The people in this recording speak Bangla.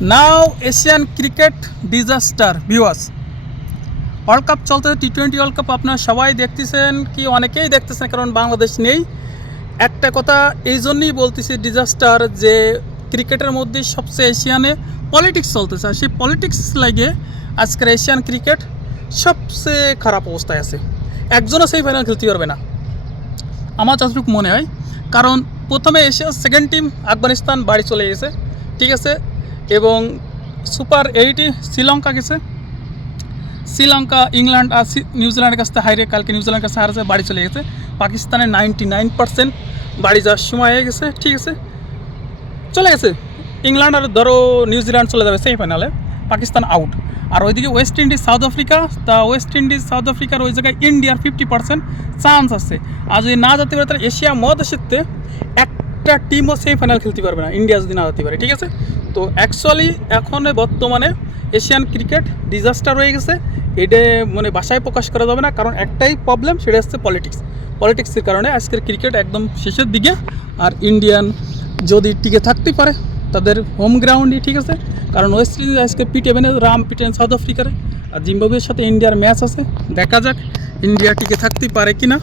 নাও Asian cricket disaster viewers. World cup চলতেছে, টি-20 ওয়ার্ল্ড কাপ আপনারা সবাই দেখতেছেন কি অনেকেই দেখতেছেন, কারণ বাংলাদেশ নেই। একটা কথা এই জন্যই বলতেছি ডিজাস্টার, যে ক্রিকেটের মধ্যে সবচেয়ে এশিয়ানে পলিটিক্স চলতেছে, আর সেই পলিটিক্স লাগে আজকের এশিয়ান ক্রিকেট সবচেয়ে খারাপ অবস্থায় আছে। একজনও সেই ফাইনাল খেলতে পারবে না আমার যতটুকু মনে হয়। কারণ প্রথমে এশিয়ার সেকেন্ড টিম আফগানিস্তান বাড়ি চলে গেছে, ঠিক আছে, এবং সুপার 8 শ্রীলঙ্কা গেছে। শ্রীলঙ্কা ইংল্যান্ড আর নিউজিল্যান্ডের কাছে হাইরে, কালকে নিউজিল্যান্ডের কাছে হারেছে, বাড়ি চলে গেছে। পাকিস্তানের 99% বাড়ি যাওয়ার সময় হয়ে গেছে, ঠিক আছে, চলে গেছে। ইংল্যান্ড আর ধরো নিউজিল্যান্ড চলে যাবে সেমিফাইনালে, পাকিস্তান আউট। আর ওইদিকে ওয়েস্ট ইন্ডিজ সাউথ আফ্রিকা, তা ওয়েস্ট ইন্ডিজ সাউথ আফ্রিকার ওই জায়গায় ইন্ডিয়ার 50% চান্স আছে। আর যদি না যেতে পারে তাহলে এশিয়া মহাদেশেতে একটা টিমও সেমিফাইনাল খেলতে পারবে না ইন্ডিয়া যদি না যেতে পারে, ঠিক আছে। তো অ্যাকচুয়ালি এখন বর্তমানে এশিয়ান ক্রিকেট ডিজাস্টার হয়ে গেছে। এটা মানে ভাষায় প্রকাশ করা যাবে না, কারণ একটাই প্রবলেম, সেটা হচ্ছে পলিটিক্সের কারণে আজকের ক্রিকেট একদম শেষের দিকে। আর ইন্ডিয়ান যদি টিকে থাকতে পারে তাদের হোম গ্রাউন্ডই, ঠিক আছে, কারণ ওয়েস্ট ইন্ডিজ আজকে পিটেবেন, রাম পিটেন সাউথ আফ্রিকারে। আর জিম্বাবুয়ের সাথে ইন্ডিয়ার ম্যাচ আছে, দেখা যাক ইন্ডিয়া টিকে থাকতে পারে কিনা।